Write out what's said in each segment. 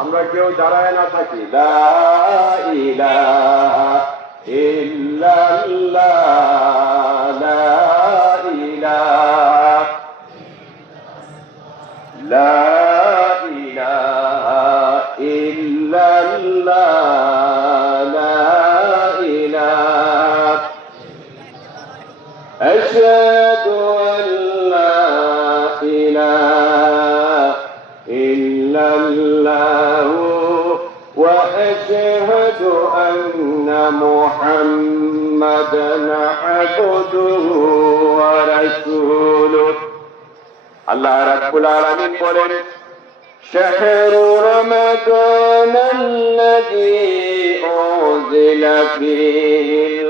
আমরা কেউ দাঁড়ায় না থাকি। লা أشهد أن لا إله إلا الله وأشهد أن محمدا عبده ورسوله الله رب العالمين বলেন شهر رمضان الذي أنزل فيه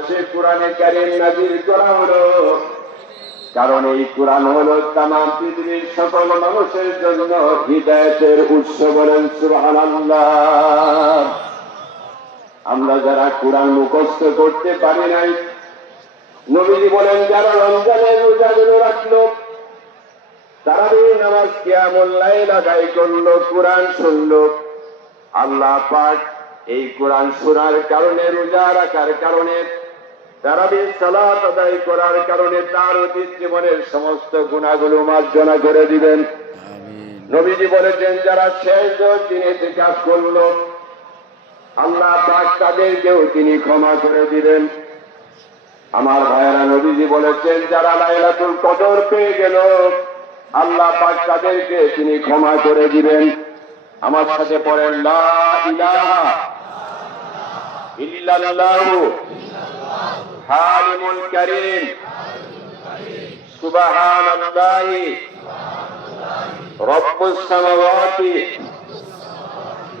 রমজান কোরআনে কারিম নাজির করা হলো। কারণ এই কোরআন হলো তাম পৃথিবীর সকল মানুষের জন্য হৃদায়তের উৎস বলেন সুবহানাল্লাহ। আমরা যারা কোরআন মুখস্থ করতে পারি নাই, নবীজি বলেন, যারা রমজানের রোজাগুলো রাখল, তারা নামাজ কিয়ামুল্লাহ লাগাই করল, কোরআন শুনলো, আল্লাহ পাক এই কোরআন শোনার কারণে, রোজা রাখার কারণে তারাবি সালাত আদায় করার কারণে তার অতীত জীবনের সমস্ত গুণাগুলো মার্জনা করে দিবেন। নবীজি বলেছেন যারা শেষ দশ দিনে কাজ করল আল্লাহ পাক তাদেরকেও তিনি ক্ষমা করে দিবেন। আমার ভাইয়েরা নবীজি বলেছেন যারা লাইলাতুল কদর পেয়ে গেল আল্লাহ পাক তাদেরকে তিনি ক্ষমা করে দিবেন। আমার সাথে পড়েন লা ইলাহা ইল্লাল্লাহু। হালিমুল কারীম। সুবহানাল্লাহি। রব্বুস সামাওয়াতি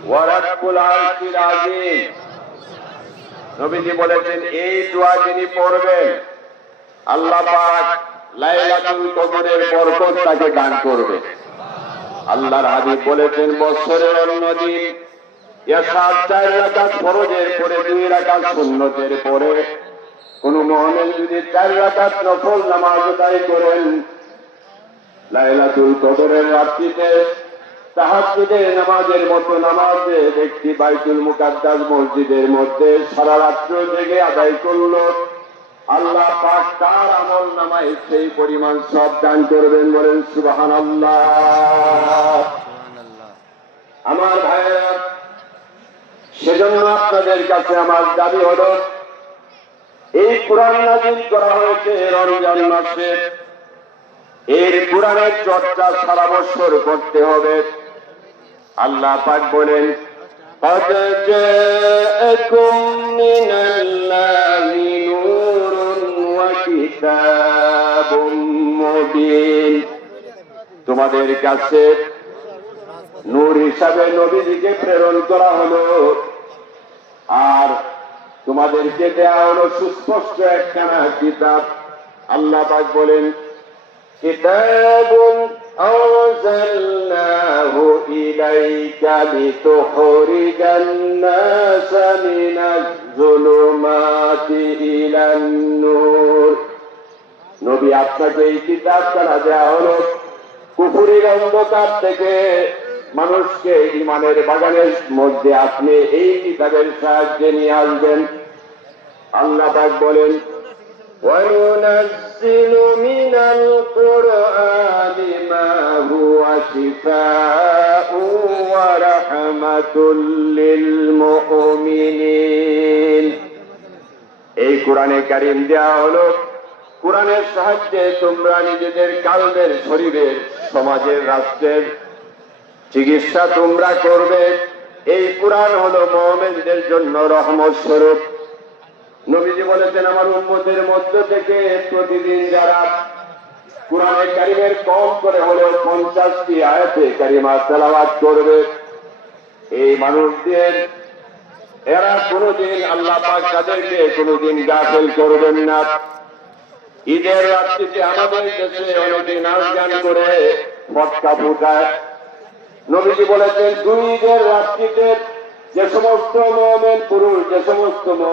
ওয়া রাব্বুল আরশিল নবীজি বলেছেন, এই দোয়া যিনি পড়বেন, আল্লাহ পাক লাইলাতুল কদরের বরকত তাকে দান করবে। আল্লাহর হাবিব বলেছেন, বছরের অন্যদিন এসাত চার রাকাত ফরজের পরে দুই রাকাত সুন্নতের পরে কোন মহমেন যদি চার রাকাত নফল নামাজ আদায় করেন লাইলাতুল কদরের রাত্রিতে তাহাজ্জুদের নামাজের মতো নামাজে ব্যক্তি বাইতুল মুকাদ্দাস মসজিদের মধ্যে সারা রাত্র জেগে আদায় করল। আল্লাহ পাক তার আমল নামায় সেই পরিমাণ সব দান করবেন বলেন সুবাহান আমার ভাইয়েরা সেজন্য আপনাদের কাছে আমার দাবি হলো এই কোরআন নাজিল করা হয়েছে রমজান মাসে এর কোরআনের চর্চা সারা বছর করতে হবে আল্লাহ পাক বলেন قد جاءكم من الله نور وكتاب مبين তোমাদের কাছে নূর হিসাবে নবীজিকে প্রেরণ করা হলো আর তোমাদেরকে দেয়া হলো সুস্পষ্ট একখানা কিতাব আল্লাহ পাক বলেন كتاب أنزلناه إليك لتخرج الناس من الظلمات إلى النور নবী আপনাকে এই কিতাব তারা দেওয়া হলো কুকুরের অন্ধকার থেকে মানুষকে ইমানের বাগানের মধ্যে আপনি এই কিতাবের সাহায্যে নিয়ে আসবেন আল্লাহ পাক বলেন وينزل من القرآن ما هو شفاء ورحمة للمؤمنين এই কোরআনে কারিম দেওয়া হলো কোরআনের সাহায্যে তোমরা নিজেদের কালবের শরীরের সমাজের রাষ্ট্রের চিকিৎসা তোমরা করবে। এই কোরআন হলো মোহামেনদের জন্য রহমত স্বরূপ। নবীজি বলেছেন, আমার উন্মতের মধ্য থেকে প্রতিদিন যারা কোরআনে কারিমের কম করে হলেও পঞ্চাশটি আয়াতে কারিমা তেলাওয়াত করবে, এই মানুষদের, এরা কোনোদিন আল্লাহ পাক তাদেরকে কোনোদিন গাফেল করবেন না। ঈদের রাত্রিতে আমাদের দেশে অনেকে নাচ গান করে, ফটকা ফুটায়। নবীজি বলেছেন দুই ঈদের রাত্রিতে যে সমস্ত মহমেন পুরুষ যে সমস্ত মোমেন